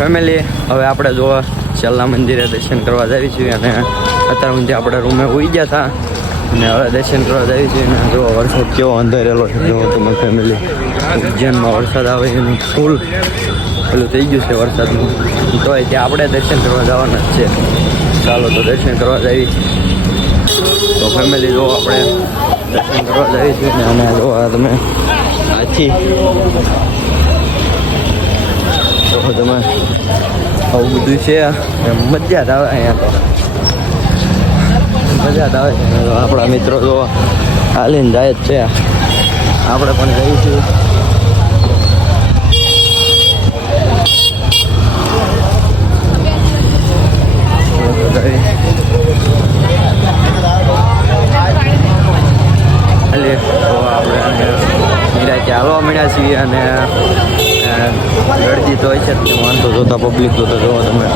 Family હવે આપણે જો છેલ્લા મંદિરે દર્શન કરવા જઈએ છીએ અને અત્યાર સુધી આપણે રૂમે હોઈ ગયા હતા અને હવે દર્શન કરવા જઈએ છીએ અને જો વરસાદ કેવો અંધારેલો છે જો તમે ફેમિલી ઉજ્જૈનમાં વરસાદ આવે એનું ફૂલ પેલું થઈ ગયું છે વરસાદનું તો ત્યાં આપણે દર્શન કરવા જવાના જ છે ચાલો તો દર્શન કરવા જઈએ તો ફેમિલી જો આપણે દર્શન કરવા જઈએ છીએ અને જો તમે આથી તો તમે આવું બધું છે મજા જ આવે અહીંયા તો મજા જ આવે છે આપણા મિત્રો જો હાલીને જાય જ છે આપણે પણ જઈએ છીએ હાલવા મળ્યા છીએ અને ગળદી તો હોય છે જ વાંધો જોતા પબ્લિક જોતા જોવો તમે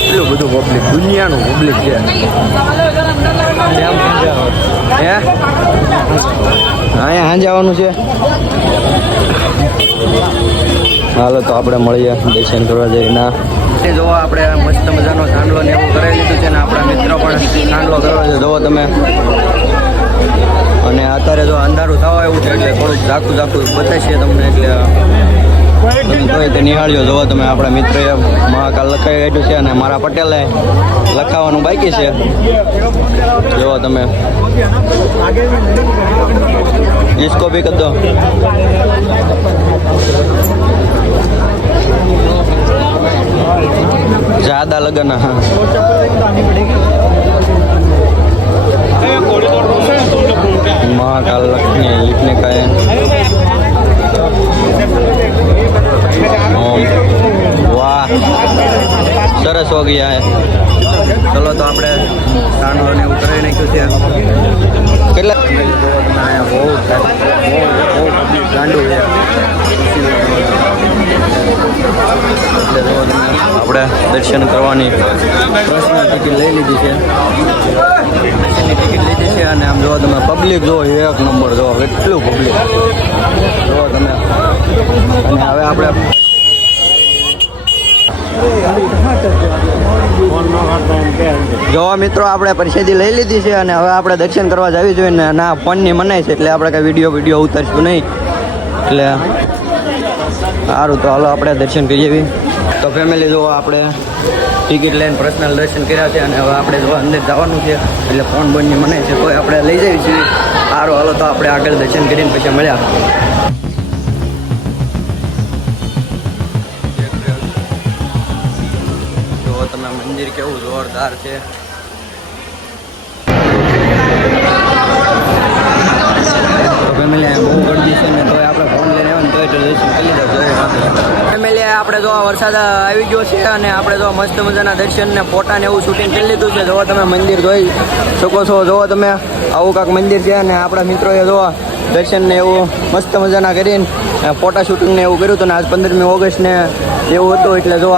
એટલું બધું પબ્લિક દુનિયાનું પબ્લિક છે હે અહીંયા હાંજે આવવાનું છે હાલો તો આપણે મળીએ દર્શન કરવા જઈએ ના જોવો આપણે મસ્ત મજાનો ચાંદલો ને એવું કરાવી લીધું છે ને આપણા મિત્રો પણ ચાંદલો કરવા છે જોવો તમે અને અત્યારે જો અંધારું થવા એવું છે એટલે થોડુંક ઝાખું ઝાખું બતાવીએ તમને એટલે તમે કોઈ તો નિહાળ્યો જોવો તમે આપણા મિત્રએ મહાકાલ લખાવી કાઢ્યું છે અને મારા પટેલે લખાવવાનું બાકી છે જોવો તમે इसको भी कर दो ज़्यादा लगन हाँ महाकाल लक्ष्मी लिखने का है वाह सरस हो गया है चलो तो આપણે સાંડલો ને ઉતરાઈ નાખ્યું છે કેટલા બહુ ગાંડું છે આપણે દર્શન કરવાની બસની ટિકિટ લઈ લીધી છે દર્શનની ટિકિટ લીધી છે અને આમ જો તમે પબ્લિક જો એક નંબર જો એટલું પબ્લિક જો તમે અને હવે આપણે જોવા મિત્રો આપણે પ્રસાદી લઈ લીધી છે અને હવે આપણે દર્શન કરવા જવી જોઈએ ને ના ફોનની મનાય છે એટલે આપણે કઈ વિડીયો ઉતારશું નહીં એટલે સારું તો હાલો આપણે દર્શન કરીએ તો ફેમિલી જો આપણે ટિકિટ લઈને પર્સનલ દર્શન કર્યા છે અને હવે આપણે જો અંદર જવાનું છે એટલે ફોન બોનની મનાય છે તો આપણે લઈ જઈએ છીએ સારું હાલો તો આપણે આગળ દર્શન કરીને પછી મળ્યા તમે મંદિર કેવું જોરદાર છે ફેમિલી બહુ ગરદી છે ને તો આપણે ફોન લઈને આવ્યો ને તો દર્શન કરી લીધા ફેમિલી આપણે જો વરસાદ આવી ગયો છે અને આપણે જો મસ્ત મજાના દર્શન ને ફોટા ને એવું શૂટિંગ કરી લીધું છે જો તમે મંદિર જોઈ શકો છો જો તમે આવું કાંક મંદિર છે અને આપણા મિત્રોએ જો દર્શન ને એવું મસ્ત મજાના કરીને ફોટા શૂટિંગ ને એવું કર્યું હતું ને આજ 15મી ઓગસ્ટ ને એવું હતું એટલે જો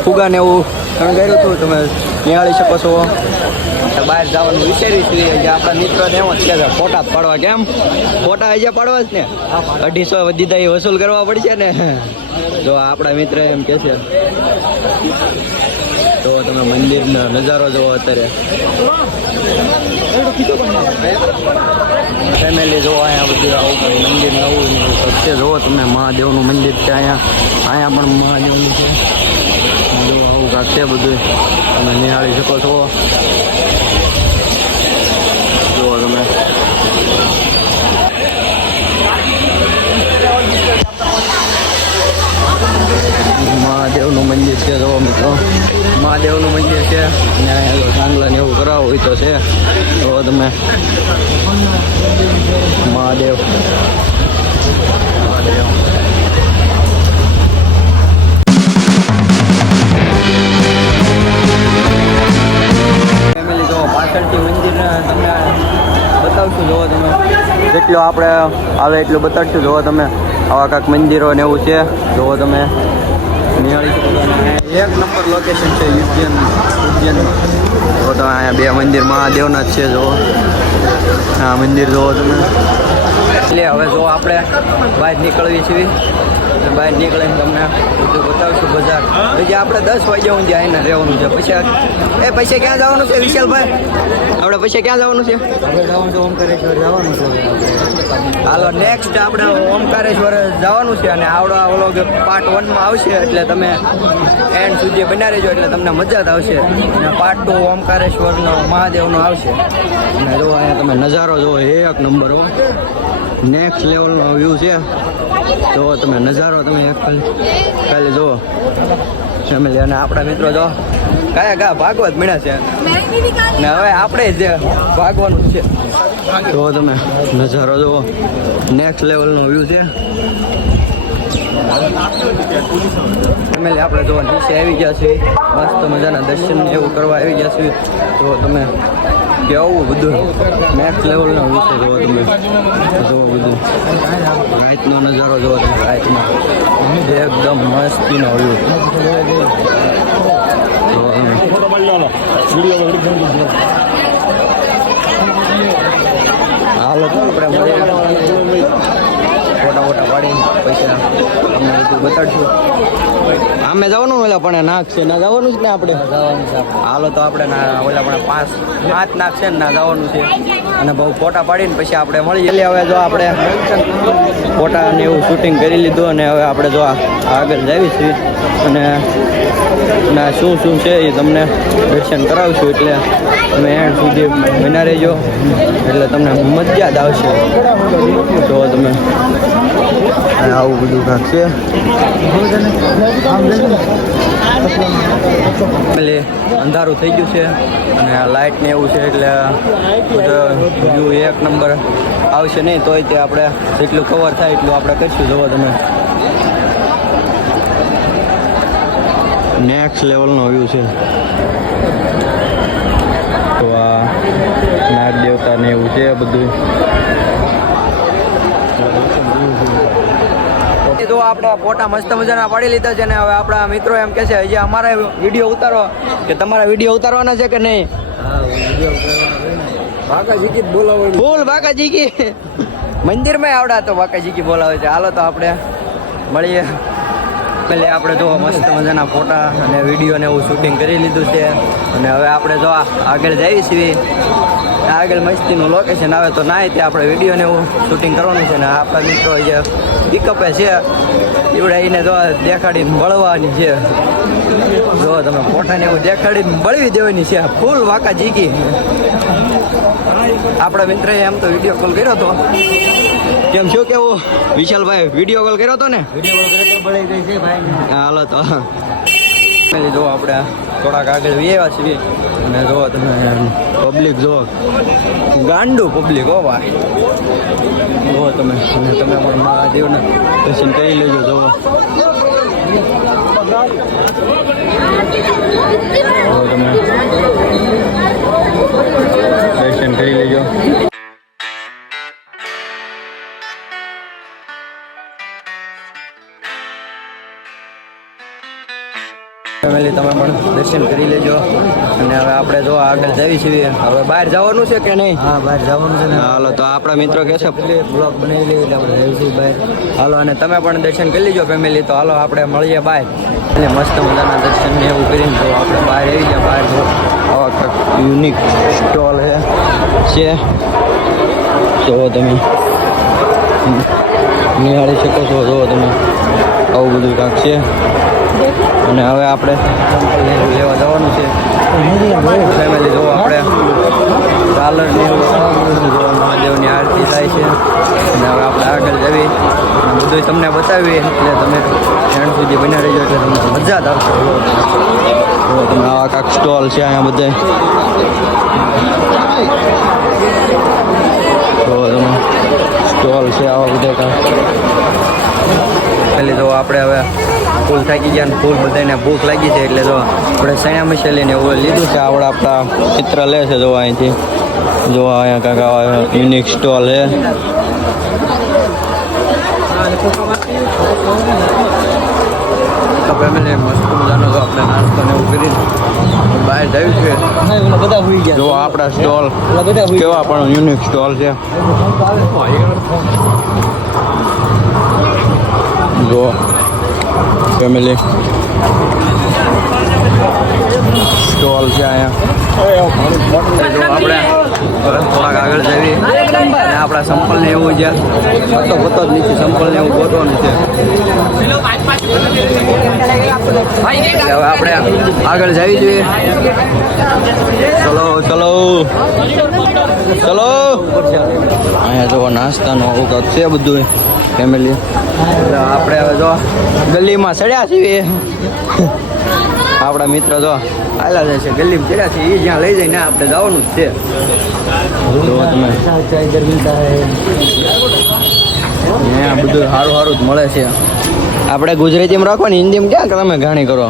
ફુગા ને એવું કર્યું હતું તમે નિહાળી શકો છો બહાર જવાનું વિચારી છીએ જે આપણા મિત્રો એમ જ કે ફોટા પાડવા કેમ ફોટા અહીંયા પાડવા જ ને 250 દીધા એ વસૂલ કરવા પડશે ને જો આપણા મિત્ર એમ કે છે તો તમે મંદિરનો નજારો જોવો અત્યારે ફેમિલી જોવો અહીંયા બધું આવું મંદિર નવું છે જોવો તમે મહાદેવનું મંદિર છે અહીંયા પણ મહાદેવનું છે જો આવું કાંક છે બધું તમે નિહાળી શકો છો જુઓ તમે મહાદેવનું મંદિર છે જો મિત્રો મહાદેવનું મંદિર છે અને ચાંદલા ને એવું કરાવવું હોય તો છે તો તમે મહાદેવ ફેમિલી જો પાછળથી મંદિર તમને બતાવશું જોવો તમે જેટલો આપણે આવે એટલું બતાડશું જોવો તમે આવા કાંક મંદિરો ને એવું છે જોવો તમે નિહાળી શકો એક નંબર લોકેશન છે ઉજ્જૈન જો તમે અહીંયા બે મંદિર મહાદેવના જ છે જોવો આ મંદિર જોવો તમે એટલે હવે જો આપણે બહાર નીકળવી છીએ બહાર નીકળીને તમને બધું બતાવશું બજાર. પછી આપણે 10 વાગ્યા સુધી આવીને રહેવાનું છે. પછી ક્યાં જવાનું છે વિશાલભાઈ? આપણે પછી ક્યાં જવાનું છે? આપણે જવાનું તો ઓમકારેશ્વર જવાનું છે. હાલો નેક્સ્ટ આપણે ઓમકારેશ્વર જવાનું છે અને આવડો આ વ્લોગ પાર્ટ 1 માં આવશે એટલે તમે એન્ડ સુધી બન્યા રહેજો એટલે તમને મજા જ આવશે. અને પાર્ટ 2 ઓમકારેશ્વરનો મહાદેવનો આવશે. અને જો અહીંયા તમે નજારો જુઓ, એક નંબર હો, નેક્સ્ટ લેવલનો વ્યૂ છે. જો તમે નજારો તમે ખાલી જુઓ ફેમિલી. અને આપણા મિત્રો જો કયા ભાગવત મળ્યા છે ને હવે આપણે જ ભાગવાનું છે. જો તમે નજારો જુઓ, નેક્સ્ટ લેવલનો વ્યૂ છે ફેમિલી. આપણે જો નીચે આવી ગયા છીએ, મસ્ત મજાના દર્શન એવું કરવા આવી ગયા છીએ. તો તમે કેવું બધું નેક્સ્ટ લેવલનો વ્યૂ છે. જો તમે જુઓ બધું રાતનો નજારો જુઓ તમે, રાતમાં એકદમ મસ્તીનો વ્યૂ. હાલો તો આપણે ફોટા પાડીને પૈસા તમને બધું બતાડશું. આમે જવાનું ઓલા પણ નાક છે ના જવાનું જ ને આપણે જવાનું છે. હાલો તો આપણે ઓલા પણ 5 નાક છે ને ના જવાનું છે. અને બહુ ફોટા પાડીને પછી આપણે મળીએ. હવે જો આપણે ફોટા ને એવું શૂટિંગ કરી લીધું અને હવે આપણે જો આગળ જાવી છીએ અને શું છે એ તમને દર્શન કરાવશું. એટલે તમે એન્ડ સુધી બન્યા રહેજો એટલે તમને મજા જ આવશે. તો તમે આવું બધું કાંક છે. અંધારું થઈ ગયું છે અને લાઇટ ને એવું છે એટલે બધું એક નંબર આવશે નહીં. તોય તે આપણે જેટલું કવર થાય એટલું આપણે કરીશું. જુઓ તમે નેક્સ્ટ લેવલનો વ્યૂ છે. તો આ નાગ દેવતા ને એવું છે બધું. તો આપણે ફોટા મસ્ત મજાના પાડી લીધા છે ને હવે આપણા મિત્રો એમ કહે છે હજી અમારા વિડીયો ઉતારો કે તમારા વિડીયો ઉતારવાના છે કે નહીં? બાકાજી બોલાવો ફૂલ બાકાજી કી મંદિરમાં આવડા તો બાકાજી કી બોલાવે છે. હાલો તો આપણે મળીએ. એટલે આપણે જો મસ્ત મજાના ફોટા અને વિડીયો ને એવું શૂટિંગ કરી લીધું છે અને હવે આપણે જો આગળ જઈએ છીએ. આગળ મસ્તીનું લોકેશન આવે તો ના તે આપણે વિડીયો ને એવું શૂટિંગ કરવાનું છે. ને આપણા મિત્રો જે પિકઅપે છે એવડાવીને જો દેખાડીને બળવાની છે. જો તમે ફોટાને એવું દેખાડીને બળવી દેવાની છે. ફૂલ વાકા જીકી. આપણા મિત્રએ એમ તો વિડીયો કોલ કર્યો હતો. કેમ શું કેવું વિશાલભાઈ? વિડીયો કોલ કર્યો હતો ને? હાલો તો જો આપણે થોડાક આગળ આવ્યા છીએ અને જો તમે પબ્લિક જો ગાંડું પબ્લિક હો ભાઈ. જુઓ તમે અને તમે પણ મહાદેવના દર્શન કરી લેજો. જુઓ તમે દર્શન કરી લેજો. ફેમિલી તમે પણ દર્શન કરી લેજો અને હવે આપણે જો આગળ જઈએ છીએ. હવે બહાર જવાનું છે કે નહીં? હા, બહાર જવાનું છે. હાલો તો આપણા મિત્રો કહે છે બ્લોગ બનાવી લઈએ એટલે આપણે જઈએ છીએ બહાર. હાલો અને તમે પણ દર્શન કરી લેજો ફેમિલી. તો હાલો આપણે મળીએ બહાર. અને મસ્ત મજાના દર્શન ને એવું કરીને જો આપણે બહાર આવી ગયા. બહાર જો આવા કંઈક યુનિક સ્ટોલ છે તો તમે નિહાળી શકો છો. જો તમે આવું બધું કાંક છે અને હવે આપણે લેવા જવાનું છે ફેમિલી. જો આપણે ચાલર ને મહાદેવની આરતી થાય છે અને હવે આપણે આગળ જવી બધું તમને બતાવીએ એટલે તમે એન્ડ સુધી બન્યા રહીજો એટલે તમને મજા જ આવશે. તો તમે આવા કાંક સ્ટોલ છે અહીંયા બધા. તો તમે સ્ટોલ છે આવા બધા કાંક. પહેલી તો આપણે હવે ફૂલ થાકી ગયા ને ફૂલ બધાને ભૂખ લાગી છે એટલે જો આપણે સણ્યા મસાલીને એવું લીધું છે. આવડે આપણા ચિત્ર લે છે જો અહીંથી. જો અહીંયા કાંઈક આવા યુનિક સ્ટોલ છે. તો ફેમિલી મસ્ત મજાનો જો આપણે નાસ્તો ને એવું કરી બહાર જયું છે. બધા હોઈ ગયા. જો આપણા સ્ટોલ કેવા પણ યુનિક સ્ટોલ છે. જો ફેમિલી સ્ટોલ છે અહીંયા જો આપણે થોડાક આગળ જઈએ અને આપણા સંપલને એવું છે પતો પતો જ નથી સંપલને એવું ગોતવાનું છે હવે આપણે આગળ જવી જોઈએ ચલો ચલો ચલો અહીંયા જો નાસ્તાનું આવું કાંક છે બધું ફેમિલી આપણે હવે જો ગલીમાં ચડ્યા છીએ આપણા મિત્ર જો આલા જાય છે ગલીમાં ચડ્યા છે એ જ્યાં લઈ જઈને આપણે જવાનું જ છે જો તમે इधर मिलता है અહીંયા બધું સારું સારું જ મળે છે આપણે ગુજરાતીમાં રાખવાની હિન્દીમાં ક્યાં તમે ઘાણી કરો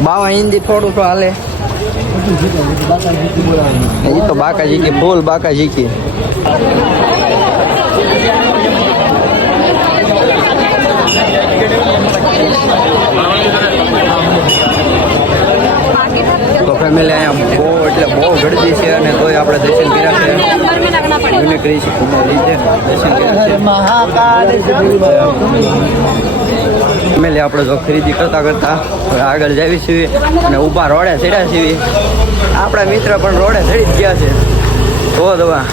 બાવા હિન્દી થોડું તો હાલે એ તો બાકાજી કે ફૂલ બાકાજી કે તો ફેમિલી અહીંયા બહુ એટલે બહુ ગળદી છે અને તોય આપણે દર્શન કર્યા છે યુનિકરી છે રીતે દર્શન કર્યા છે ફેમિલી આપણે જો ખરીદી કરતા કરતા હવે આગળ જાવી છીએ અને ઊભા રોડે ચડ્યા છીએ આપણા મિત્ર પણ રોડે ચડી જ ગયા છે તો દવા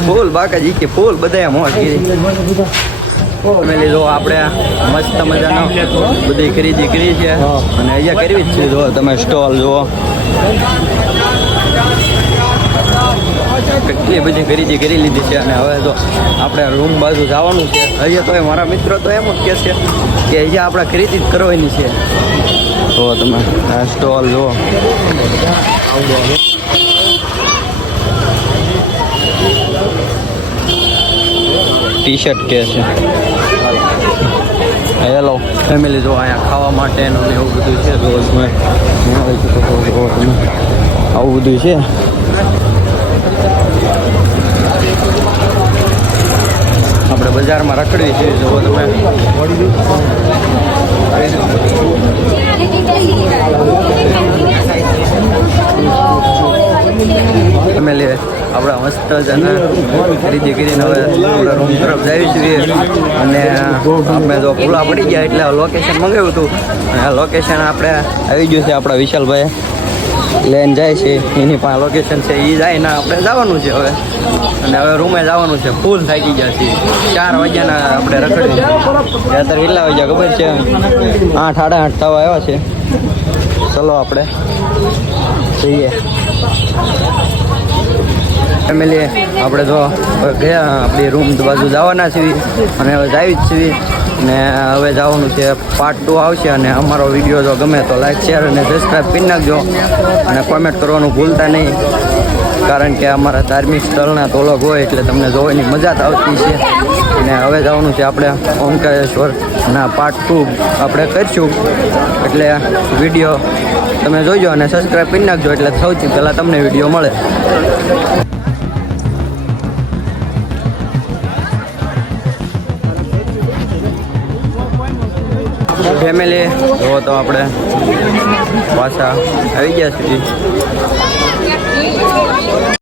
ફૂલ બાકાજી કે ફૂલ બધા મોજ કરી ફેમિલી જો આપણે મસ્ત મજાનો બધી ખરીદી કરી છે અને અહીંયા કરવી જ છે જો તમે સ્ટોલ જુઓ કેટલી બધી ખરીદી કરી લીધી છે અને હવે તો આપણે રૂમ બાજુ જવાનું છે અહીંયા તો મારા મિત્રો તો એમ જ કહે છે કે અહીંયા આપણે ખરીદી જ કરવાની છે તો તમે આ સ્ટોલ જુઓ ટી શર્ટ કે છે હેલો ફેમિલી જો અહીંયા ખાવા માટેનું ને એવું બધું છે રોજ મેં આવું બધું છે આપણે બજારમાં રખડવી છીએ જો તમે ફેમિલી આપણે મસ્ત જને ખરીદી કરીને હવે આપણે રૂમ તરફ જઈએ છીએ અને આપણે જો ભૂલા પડી ગયા એટલે લોકેશન મંગાવ્યું હતું અને આ લોકેશન આપણે આવી ગયું છે આપણા વિશાલભાઈ લઈને જાય છે એની પાસે લોકેશન છે એ જાય ને આપણે જવાનું છે હવે અને હવે રૂમે જવાનું છે ફૂલ થાકી ગયા છીએ 4 વાગ્યાના આપણે રખડી અત્યારે કેટલા વાગ્યા ખબર છે 8 સાડા 8 થવા આવ્યા છે ચલો આપણે જઈએ ફેમિલી આપણે જો ગયા આપણી રૂમ બાજુ જવાના છીએ અને હવે જાવી જ છીએ ને હવે જવાનું છે પાર્ટ 2 આવશે અને અમારો વિડીયો જો ગમે તો લાઈક શેર અને સબસ્ક્રાઈબ કરી નાખજો અને કોમેન્ટ કરવાનું ભૂલતા નહીં કારણ કે અમારા ધાર્મિક સ્થળના તોલક હોય એટલે તમને જોવાની મજા જ આવતી છે અને હવે જવાનું છે આપણે ઓમકારેશ્વરના પાર્ટ 2 આપણે કરીશું એટલે વિડીયો તમે જોઈજો અને સબસ્ક્રાઈબ કરી નાખજો એટલે સૌથી પહેલાં તમને વિડીયો મળે ફેમિલી જો તો આપણે પાછા આવી ગયા છીએ